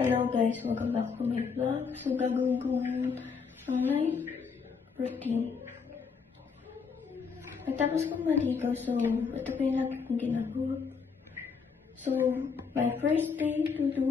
Hello guys, welcome back to my vlog. So gagawin ko ang night routine. Pagtapos ko maligo, so ito pa yung lagi kong ginagawa. So my first thing to do